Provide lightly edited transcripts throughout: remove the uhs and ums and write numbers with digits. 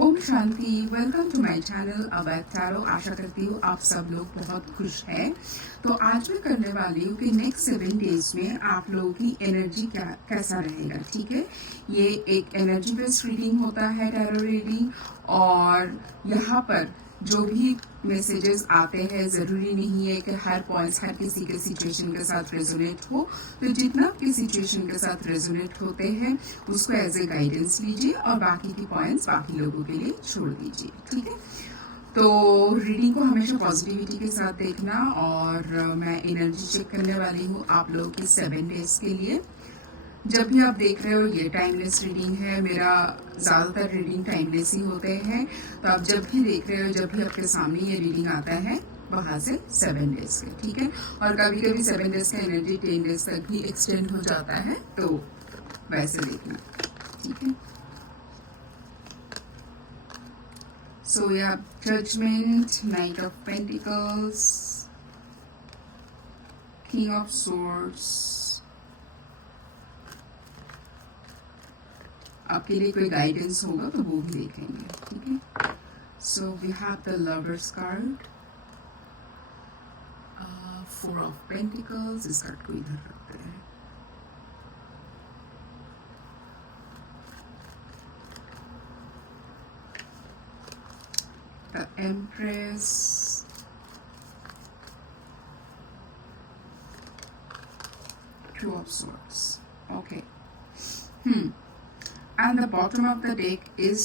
ओम शांति। Welcome to my channel अवैध tarot. आशा करती हूँ आप सब लोग बहुत खुश हैं। तो आज मैं करने वाली हूँ कि नेक्स्ट 7 डेज में आप लोगों की एनर्जी कैसा रहेगा। ठीक है, ये एक एनर्जी बेस्ड रीडिंग होता है, टैरो रीडिंग। और यहाँ पर जो भी मैसेजेस आते हैं ज़रूरी नहीं है कि हर पॉइंट्स हर किसी के सिचुएशन के साथ रेजोनेट हो। तो जितना आपके सिचुएशन के साथ रेजोनेट होते हैं उसको एज ए गाइडेंस लीजिए और बाकी की पॉइंट्स बाकी लोगों के लिए छोड़ दीजिए। ठीक है, तो रीडिंग को हमेशा पॉजिटिविटी के साथ देखना। और मैं एनर्जी चेक करने वाली हूँ आप लोगों की 7 डेज के लिए। जब भी आप देख रहे हो ये टाइमलेस रीडिंग है। मेरा ज़्यादातर रीडिंग टाइमलेस ही होते हैं। तो आप जब भी देख रहे हो, जब भी आपके सामने ये रीडिंग आता है वहाँ से 7 डेज के। ठीक है, और कभी कभी 7 डेज का एनर्जी 10 डेज तक भी एक्सटेंड हो जाता है, तो वैसे देखना। ठीक है, सो या judgement, knight of pentacles, king of swords. आपके लिए कोई गाइडेंस होगा तो वो भी देखेंगे। ठीक है, so we have the lovers card, 4 of pentacles. इस कार्ड को इधर रखते हैं। The empress, 2 of swords. Okay. And the bottom of the deck is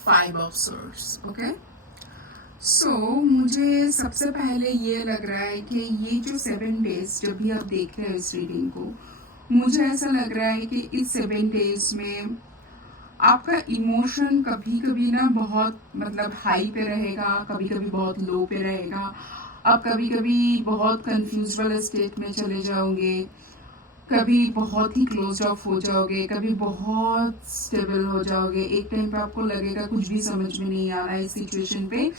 5 of swords. Okay. So मुझे सबसे पहले ये लग रहा है कि ये जो 7 डेज जब भी आप देख रहे हो इस रीडिंग को, मुझे ऐसा लग रहा है कि इस 7 डेज में आपका इमोशन कभी कभी ना बहुत मतलब हाई पे रहेगा, कभी कभी बहुत लो पे रहेगा। आप कभी कभी बहुत कंफ्यूज वाले स्टेट में चले जाओगे, कभी बहुत ही क्लोज ऑफ हो जाओगे, कभी बहुत स्टेबल हो जाओगे। एक टाइम पे आपको लगेगा कुछ भी समझ में नहीं आ रहा है इस सिचुएशन पे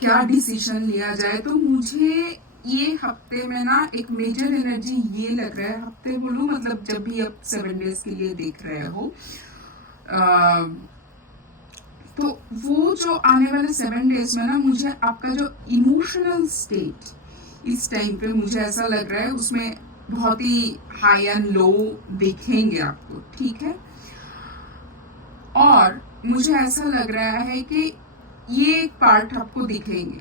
क्या डिसीजन लिया जाए। तो मुझे ये हफ्ते में ना एक मेजर एनर्जी ये लग रहा है, हफ्ते बोलूँ मतलब जब भी आप 7 डेज के लिए देख रहे हो, तो वो जो आने वाले 7 डेज में ना मुझे आपका जो इमोशनल स्टेट इस टाइम पे मुझे ऐसा लग रहा है उसमें बहुत ही हाई एंड लो दिखेंगे आपको। ठीक है, और मुझे ऐसा लग रहा है कि ये एक पार्ट आपको दिखेंगे।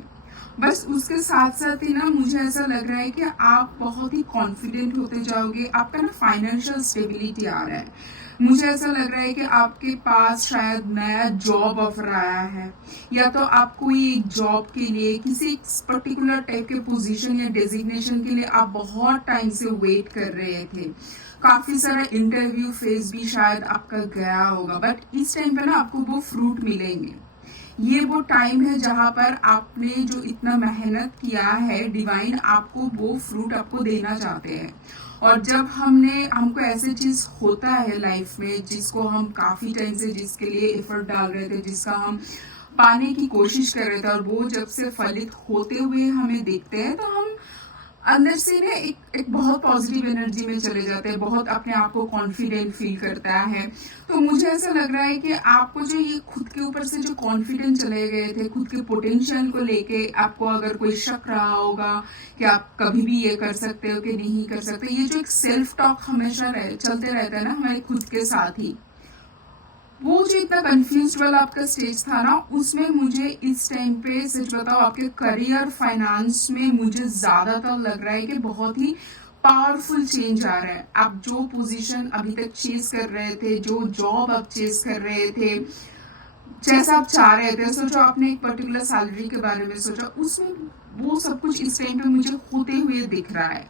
बस उसके साथ साथ ही ना मुझे ऐसा लग रहा है कि आप बहुत ही कॉन्फिडेंट होते जाओगे। आपका ना फाइनेंशियल स्टेबिलिटी आ रहा है। मुझे ऐसा लग रहा है कि आपके पास शायद नया जॉब ऑफर आया है, या तो आप कोई एक जॉब के लिए किसी पर्टिकुलर टाइप के पोजीशन या डेजिग्नेशन के लिए आप बहुत टाइम से वेट कर रहे थे। काफी सारा इंटरव्यू फेज भी शायद आपका गया होगा, बट इस टाइम पे ना आपको वो फ्रूट मिलेंगे। ये वो टाइम है जहां पर आपने जो इतना मेहनत किया है, डिवाइन आपको वो फ्रूट आपको देना चाहते हैं। और जब हमको ऐसे चीज होता है लाइफ में जिसको हम काफी टाइम से जिसके लिए एफर्ट डाल रहे थे, जिसका हम पाने की कोशिश कर रहे थे, और वो जब से फलित होते हुए हमें देखते हैं तो हम अंदर से ना एक बहुत पॉजिटिव एनर्जी में चले जाते हैं, बहुत अपने आप को कॉन्फिडेंट फील करता है। तो मुझे ऐसा लग रहा है कि आपको जो ये खुद के ऊपर से जो कॉन्फिडेंट चले गए थे, खुद के पोटेंशियल को लेके आपको अगर कोई शक रहा होगा कि आप कभी भी ये कर सकते हो कि नहीं कर सकते, ये जो एक सेल्फ टॉक हमेशा चलते रहता है ना हमारे खुद के साथ ही, वो जो इतना कंफ्यूज वाला आपका स्टेज था ना, उसमें मुझे इस टाइम पे सच बताओ आपके करियर फाइनेंस में मुझे ज्यादातर लग रहा है कि बहुत ही पावरफुल चेंज आ रहा है। आप जो पोजीशन अभी तक चेस कर रहे थे, जो जॉब आप चेस कर रहे थे, जैसा आप चाह रहे थे, सोचो आपने एक पर्टिकुलर सैलरी के बारे में सोचा, उसमें वो सब कुछ इस टाइम पे मुझे होते हुए दिख रहा है।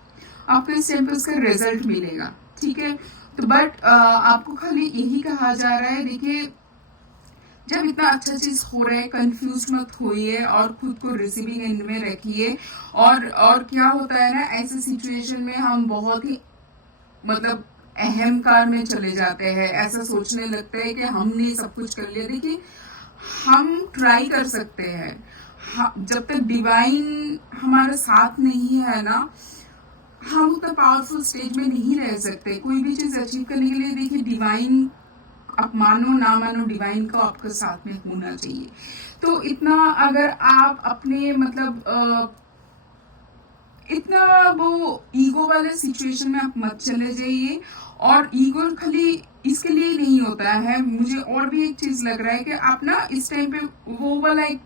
आपको इस टाइम पे उसका रिजल्ट मिलेगा। ठीक है, तो बट आपको खाली यही कहा जा रहा है, देखिए जब इतना अच्छा चीज हो रहा है कंफ्यूज मत होइए और खुद को रिसीविंग एंड में रखिए। और क्या होता है ना, ऐसे सिचुएशन में हम बहुत ही मतलब अहंकार में चले जाते हैं, ऐसा सोचने लगते हैं कि हमने सब कुछ कर लिया। देखिए हम ट्राई कर सकते हैं, जब तक डिवाइन हमारे साथ नहीं है ना, हम उतना पावरफुल स्टेज में नहीं रह सकते। कोई भी चीज अचीव करने के लिए देखिए डिवाइन आप मानो ना मानो डिवाइन का आपके साथ में होना चाहिए। तो इतना अगर आप अपने मतलब इतना वो ईगो वाले सिचुएशन में आप मत चले जाइए। और ईगो खाली इसके लिए नहीं होता है, मुझे और भी एक चीज लग रहा है कि आप ना इस टाइम पे वो वाला एक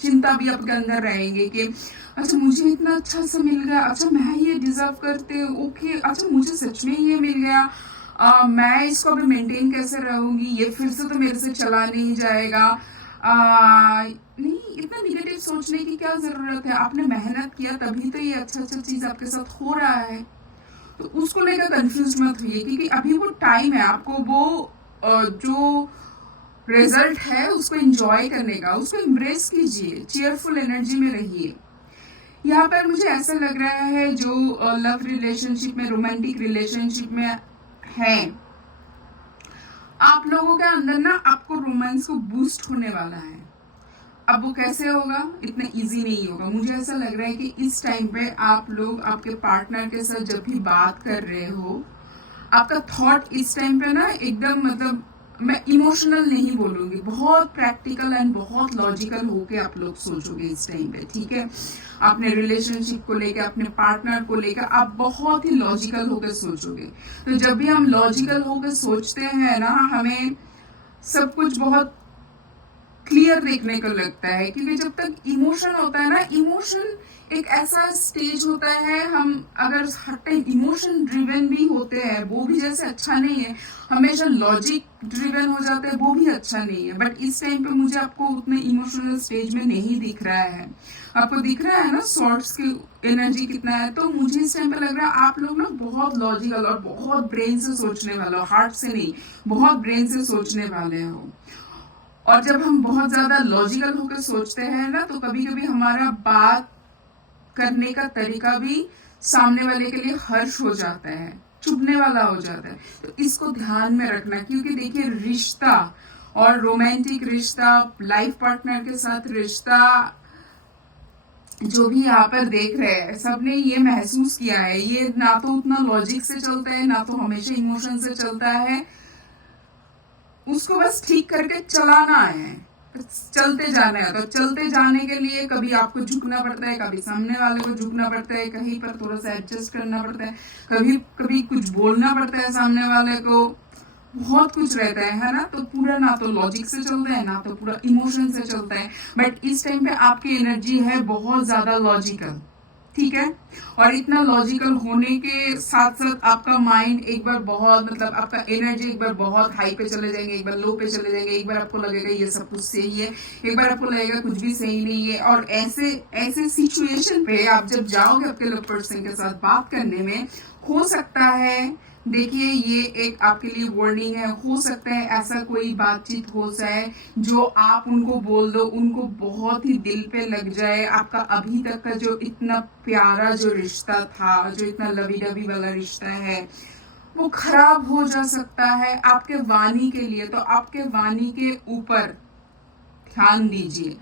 चिंता भी आपके अंदर रहेंगे कि अच्छा मुझे इतना अच्छा सा मिल गया, अच्छा मैं ये डिजर्व करते, ओके अच्छा मुझे सच में ये मिल गया, मैं इसको अभी मेंटेन कैसे रहूंगी, ये फिर से तो मेरे से चला नहीं जाएगा। नहीं, इतना निगेटिव सोचने की क्या जरूरत है, आपने मेहनत किया तभी तो ये अच्छा अच्छा चीज आपके साथ हो रहा है। तो उसको लेकर कंफ्यूज मत होइए, क्योंकि अभी वो टाइम है आपको वो जो रिजल्ट है उसको एंजॉय करने का, उसको एम्ब्रेस कीजिए, चीयरफुल एनर्जी में रहिए। यहाँ पर मुझे ऐसा लग रहा है जो लव रिलेशनशिप में, रोमांटिक रिलेशनशिप में है, आप लोगों के अंदर ना आपको रोमांस को बूस्ट होने वाला है। अब वो कैसे होगा, इतना इजी नहीं होगा। मुझे ऐसा लग रहा है कि इस टाइम पे आप लोग आपके पार्टनर के साथ जब भी बात कर रहे हो, आपका थॉट इस टाइम पे ना एकदम मतलब मैं इमोशनल नहीं बोलूंगी, बहुत प्रैक्टिकल एंड बहुत लॉजिकल होके आप लोग सोचोगे इस टाइम पे, ठीक है। अपने रिलेशनशिप को लेकर, अपने पार्टनर को लेकर आप बहुत ही लॉजिकल होकर सोचोगे। तो जब भी हम लॉजिकल होकर सोचते हैं ना, हमें सब कुछ बहुत क्लियर देखने को लगता है, क्योंकि जब तक इमोशन होता है ना, इमोशन एक ऐसा स्टेज होता है, हम अगर हर टाइम इमोशन ड्रिवन भी होते हैं वो भी जैसे अच्छा नहीं है, हमेशा लॉजिक ड्रिवन हो जाते हैं वो भी अच्छा नहीं है। बट इस टाइम पे मुझे आपको उतने इमोशनल स्टेज में नहीं दिख रहा है, आपको दिख रहा है ना सॉर्ट्स की एनर्जी कितना है। तो मुझे इस टाइम पे लग रहा है आप लोग ना बहुत लॉजिकल और बहुत ब्रेन से सोचने वाले हो, हार्ट से नहीं, बहुत ब्रेन से सोचने वाले हो। और जब हम बहुत ज्यादा लॉजिकल होकर सोचते हैं ना, तो कभी कभी हमारा बात करने का तरीका भी सामने वाले के लिए हर्ष हो जाता है, चुभने वाला हो जाता है। तो इसको ध्यान में रखना, क्योंकि देखिए रिश्ता और रोमांटिक रिश्ता, लाइफ पार्टनर के साथ रिश्ता, जो भी यहाँ पर देख रहे हैं सबने ये महसूस किया है, ये ना तो उतना लॉजिक से चलता है ना तो हमेशा इमोशन से चलता है, उसको बस ठीक करके चलाना है, चलते जाना है। तो चलते जाने के लिए कभी आपको झुकना पड़ता है, कभी सामने वाले को झुकना पड़ता है, कहीं पर थोड़ा सा एडजस्ट करना पड़ता है, कभी कभी कुछ बोलना पड़ता है सामने वाले को, बहुत कुछ रहता है ना। तो पूरा ना तो लॉजिक से चलता है ना तो पूरा इमोशन से चलता है। बट इस टाइम पे आपकी एनर्जी है बहुत ज्यादा लॉजिकल, ठीक है। और इतना लॉजिकल होने के साथ साथ आपका माइंड एक बार बहुत मतलब आपका एनर्जी एक बार बहुत हाई पे चले जाएंगे, एक बार लो पे चले जाएंगे, एक बार आपको लगेगा ये सब कुछ सही है, एक बार आपको लगेगा कुछ भी सही नहीं है। और ऐसे ऐसे सिचुएशन पे आप जब जाओगे आपके लव पर्सन के साथ बात करने में, हो सकता है, देखिए ये एक आपके लिए वार्निंग है, हो सकता है ऐसा कोई बातचीत हो जाए जो आप उनको बोल दो, उनको बहुत ही दिल पे लग जाए, आपका अभी तक का जो इतना प्यारा जो रिश्ता था, जो इतना लवी डबी वाला रिश्ता है, वो खराब हो जा सकता है आपके वाणी के लिए। तो आपके वाणी के ऊपर ध्यान दीजिए।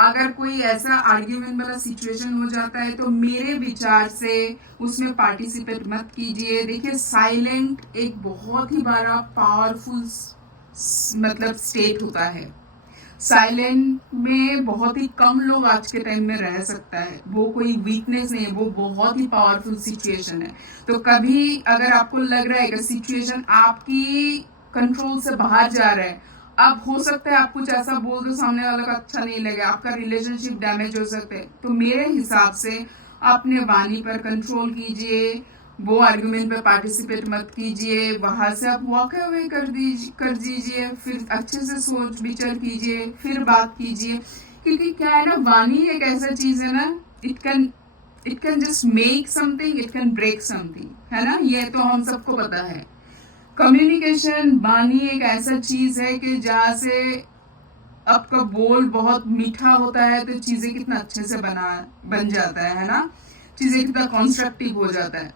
अगर कोई ऐसा आर्ग्यूमेंट वाला सिचुएशन हो जाता है तो मेरे विचार से उसमें पार्टिसिपेट मत कीजिए। देखिए साइलेंट एक बहुत ही बड़ा पावरफुल मतलब स्टेट होता है, साइलेंट में बहुत ही कम लोग आज के टाइम में रह सकता है, वो कोई वीकनेस नहीं है, वो बहुत ही पावरफुल सिचुएशन है। तो कभी अगर आपको लग रहा है कि सिचुएशन आपकी कंट्रोल से बाहर जा रहा है, अब हो सकता है आप कुछ ऐसा बोल दो सामने वाले को अच्छा नहीं लगे, आपका रिलेशनशिप डैमेज हो सकता है। तो मेरे हिसाब से अपने वाणी पर कंट्रोल कीजिए, वो आर्गुमेंट पे पार्टिसिपेट मत कीजिए, वहां से आप वॉक अवे कर दीजिए, फिर अच्छे से सोच विचार कीजिए, फिर बात कीजिए। क्योंकि क्या है ना, वाणी एक ऐसा चीज है ना, it can just make something, it can break something, है ना, ये तो हम सबको पता है। कम्युनिकेशन वाणी एक ऐसा चीज है कि जहाँ से आपका बोल बहुत मीठा होता है तो चीजें कितना अच्छे से बन जाता है ना, चीजें कितना कॉन्स्ट्रक्टिव हो जाता है।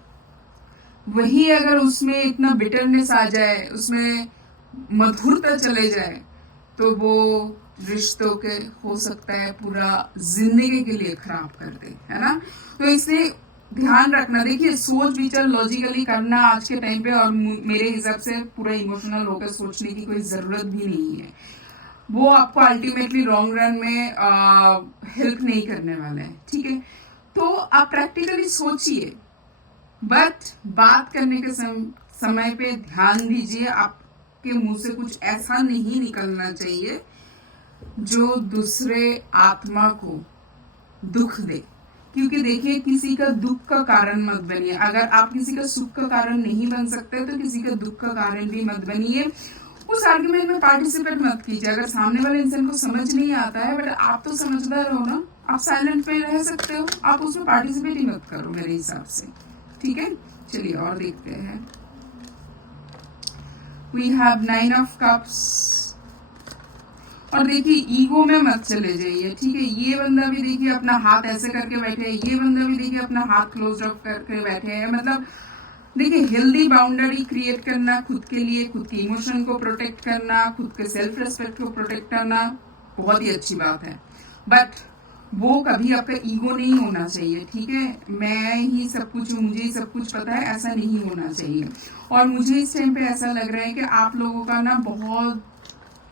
वही अगर उसमें इतना बिटरनेस आ जाए, उसमें मधुरता चले जाए, तो वो रिश्तों के हो सकता है पूरा जिंदगी के लिए खराब कर दे, है ना। तो इसलिए ध्यान रखना। देखिए सोच विचार लॉजिकली करना आज के टाइम पे, और मेरे हिसाब से पूरा इमोशनल होकर सोचने की कोई जरूरत भी नहीं है। वो आपको अल्टीमेटली लॉन्ग रन में हेल्प नहीं करने वाला है, ठीक है। तो आप प्रैक्टिकली सोचिए, बट बात करने के समय पे ध्यान दीजिए, आपके मुंह से कुछ ऐसा नहीं निकलना चाहिए जो दूसरे आत्मा को दुख दे। क्योंकि देखिए किसी का दुख का कारण मत बनिए। अगर आप किसी का सुख का कारण नहीं बन सकते तो किसी का दुख का कारण भी मत बनिए। उस आर्गुमेंट में पार्टिसिपेट मत कीजिए। अगर सामने वाले इंसान को समझ नहीं आता है, बट आप तो समझदार हो ना, आप साइलेंट पे रह सकते हो, आप उसमें पार्टिसिपेट ही मत करो मेरे हिसाब से, ठीक है। चलिए और देखते हैं। We have 9 of cups. और देखिए ईगो में मत चले जाइए, ठीक है। ये बंदा भी देखिए अपना हाथ ऐसे करके बैठे है, ये बंदा भी देखिए अपना हाथ क्लोज ऑफ करके बैठे हैं। मतलब देखिए हेल्दी बाउंड्री क्रिएट करना खुद के लिए, खुद के इमोशन को प्रोटेक्ट करना, खुद के सेल्फ रेस्पेक्ट को प्रोटेक्ट करना बहुत ही अच्छी बात है। बट वो कभी आपका ईगो नहीं होना चाहिए, ठीक है। मैं ही सब कुछ हूँ, मुझे ही सब कुछ पता है, ऐसा नहीं होना चाहिए। और मुझे इस टाइम पे ऐसा लग रहा है कि आप लोगों का ना बहुत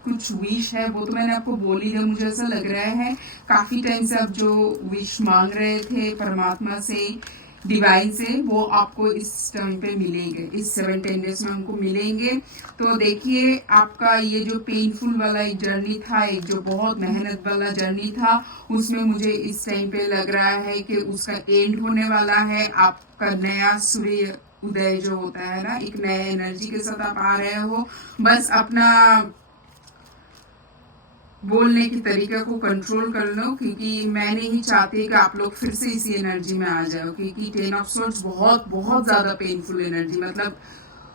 कुछ विश है, वो तो मैंने आपको बोल ही दिया। मुझे ऐसा लग रहा है काफी टाइम से आप जो विश मांग रहे थे परमात्मा से, डिवाइन से, वो आपको इस टाइम पे मिलेंगे, इस 7-10 डेज में हमको मिलेंगे। तो देखिए आपका ये जो पेनफुल वाला एक जर्नी था, एक जो बहुत मेहनत वाला जर्नी था, उसमें मुझे इस टाइम पे लग रहा है कि उसका एंड होने वाला है। आपका नया सूर्य उदय जो होता है ना, एक नया एनर्जी के साथ आप आ रहे हो। बस अपना बोलने की तरीके को कंट्रोल कर लो, क्योंकि मैं नहीं चाहती कि आप लोग फिर से इसी एनर्जी में आ जाओ। क्योंकि 10 ऑफ सोर्ड्स बहुत बहुत ज्यादा पेनफुल एनर्जी, मतलब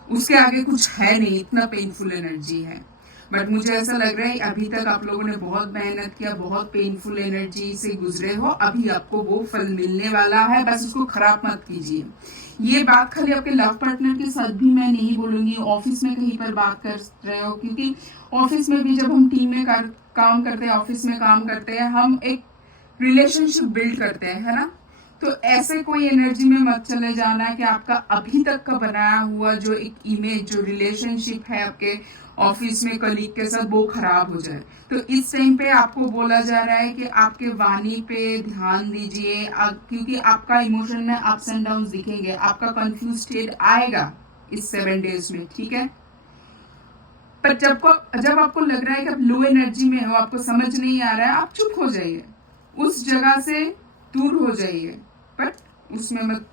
उसके आगे कुछ है नहीं, इतना पेनफुल एनर्जी है। बट मुझे ऐसा लग रहा है अभी तक आप लोगों ने बहुत मेहनत किया, बहुत पेनफुल एनर्जी से गुजरे हो, अभी आपको वो फल मिलने वाला है। बस उसको खराब मत कीजिए। ये बात खाली आपके लव पार्टनर के साथ भी मैं नहीं बोलूंगी, ऑफिस में कहीं पर बात कर रहे हो, क्योंकि ऑफिस में भी जब हम टीम में काम करते हैं, ऑफिस में काम करते हैं, हम एक रिलेशनशिप बिल्ड करते हैं, है ना। तो ऐसे कोई एनर्जी में मत चले जाना कि आपका अभी तक का बनाया हुआ जो एक इमेज, जो रिलेशनशिप है आपके ऑफिस में कलीग के साथ, वो खराब हो जाए। तो इस टाइम पे आपको बोला जा रहा है कि आपके वाणी पे ध्यान दीजिए, क्योंकि आपका इमोशन में अप्स एंड डाउन दिखेंगे, आपका कंफ्यूज स्टेट आएगा इस 7 डेज में, ठीक है। पर जब आपको लग रहा है कि आप लो एनर्जी में हो, आपको समझ नहीं आ रहा है, आप चुप हो जाइए, उस जगह से दूर हो जाइए, बट उसमें मत,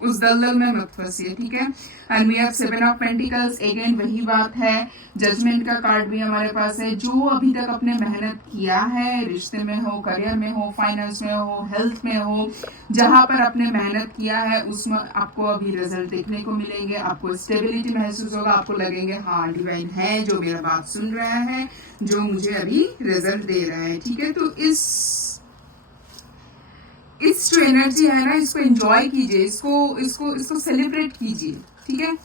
उस दलदल में मत फंसिए, ठीक है। And we have 7 of pentacles. Again वही बात है, जजमेंट का कार्ड भी हमारे पास है। जो अभी तक अपने मेहनत किया है, रिश्ते में हो, करियर में हो, फाइनेंस में हो, हेल्थ में हो, जहां पर आपने मेहनत किया है उसमें आपको अभी रिजल्ट देखने को मिलेंगे। आपको स्टेबिलिटी महसूस होगा, आपको लगेंगे हाँ डिवाइन है जो मेरा बात सुन रहा है, जो मुझे अभी रिजल्ट दे रहा है, ठीक है। तो इस जो एनर्जी है ना, इसको एंजॉय कीजिए, इसको सेलिब्रेट कीजिए, ठीक है।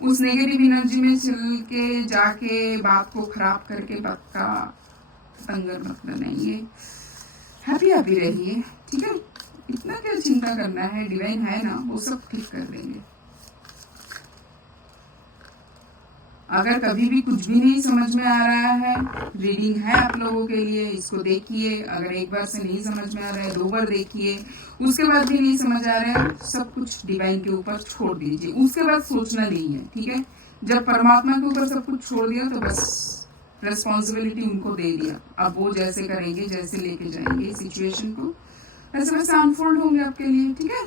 उस नेगेटिव एनर्जी में चल के जाके बात को खराब करके पक्का संगर मत बनाइए। हैप्पी हैप्पी रहिए, ठीक है। इतना क्या चिंता करना है, डिवाइन है ना, वो सब ठीक कर देंगे। अगर कभी भी कुछ भी नहीं समझ में आ रहा है, रीडिंग है आप लोगों के लिए, इसको देखिए। अगर एक बार से नहीं समझ में आ रहा है, 2 बार देखिए, उसके बाद भी नहीं समझ आ रहा है, सब कुछ डिवाइन के ऊपर छोड़ दीजिए। उसके बाद सोचना नहीं है, ठीक है। जब परमात्मा के ऊपर सब कुछ छोड़ दिया तो बस रेस्पॉन्सिबिलिटी उनको दे दिया। अब वो जैसे करेंगे, जैसे लेके जाएंगे सिचुएशन को, वैसे वैसे अनफोल्ड होंगे आपके लिए, ठीक है।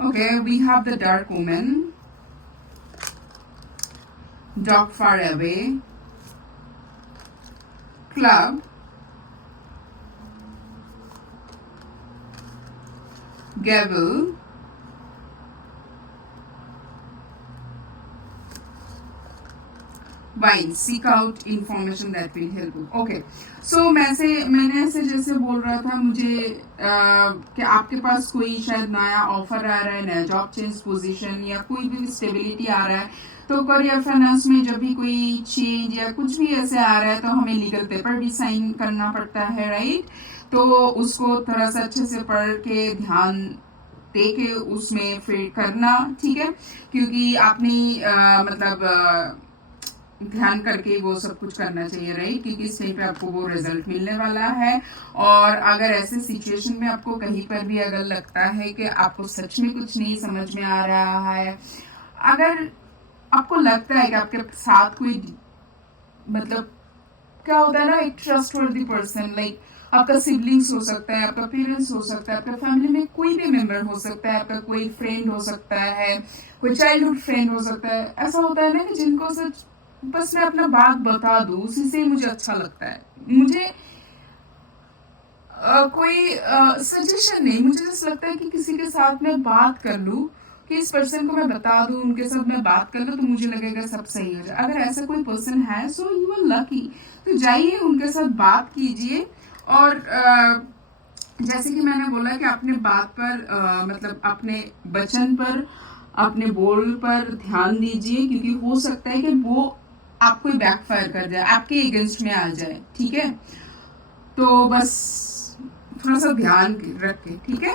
Okay, we have the dark woman, dog far away, club, gavel, wine. Seek out information that will help you. Okay. So मैंने ऐसे जैसे बोल रहा था, मुझे कि आपके पास कोई शायद नया ऑफर आ रहा है, नया जॉब चेंज, पोजीशन या कोई भी स्टेबिलिटी आ रहा है। तो करियर फाइनेंस में जब भी कोई चेंज या कुछ भी ऐसे आ रहा है तो हमें लीगल पेपर भी साइन करना पड़ता है, राइट। तो उसको थोड़ा सा अच्छे से पढ़ के ध्यान दे के उसमें फिर करना, ठीक है, क्योंकि आपने ध्यान करके वो सब कुछ करना चाहिए, राइट, क्योंकि इस टाइम पे आपको वो रिजल्ट मिलने वाला है। और अगर ऐसे सिचुएशन में आपको कहीं पर भी अगर लगता है कि आपको सच में कुछ नहीं समझ में आ रहा है, अगर आपको लगता है कि आपके साथ कोई क्या होता है ना, एक ट्रस्टवर्दी पर्सन, लाइक आपका सिबलिंग्स हो सकता है, आपका पेरेंट्स हो सकता है, आपका फैमिली में कोई भी मेंबर हो सकता है, आपका कोई फ्रेंड हो सकता है, कोई चाइल्डहुड फ्रेंड हो सकता है। ऐसा होता है ना कि जिनको सच बस मैं अपना बात बता दूं, उसी से मुझे अच्छा लगता है। मुझे कोई सजेशन नहीं, मुझे जैसा लगता है कि किसी के साथ मैं बात कर लूं, कि इस पर्सन को मैं बता दूं, उनके साथ मैं बात कर लूं, तो मुझे लगेगा सब सही हो जाए। अगर ऐसा कोई पर्सन है, सो यू आर लकी, तो जाइए उनके साथ बात कीजिए। और जैसे कि मैंने बोला कि अपने बात पर अपने वचन पर, अपने बोल पर ध्यान दीजिए, क्योंकि हो सकता है कि वो आपको बैकफायर कर जाए, आपके अगेंस्ट में आ जाए, ठीक है। तो बस थोड़ा सा ध्यान रखें, ठीक है।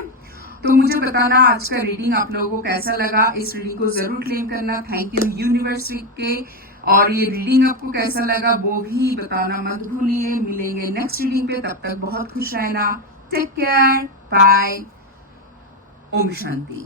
तो मुझे बताना आज का रीडिंग आप लोगों को कैसा लगा। इस रीडिंग को जरूर क्लेम करना, थैंक यू यूनिवर्सिटी के। और ये रीडिंग आपको कैसा लगा वो भी बताना मत भूलिए। मिलेंगे नेक्स्ट रीडिंग पे, तब तक बहुत खुश रहना। Take care, bye, Om Shanti.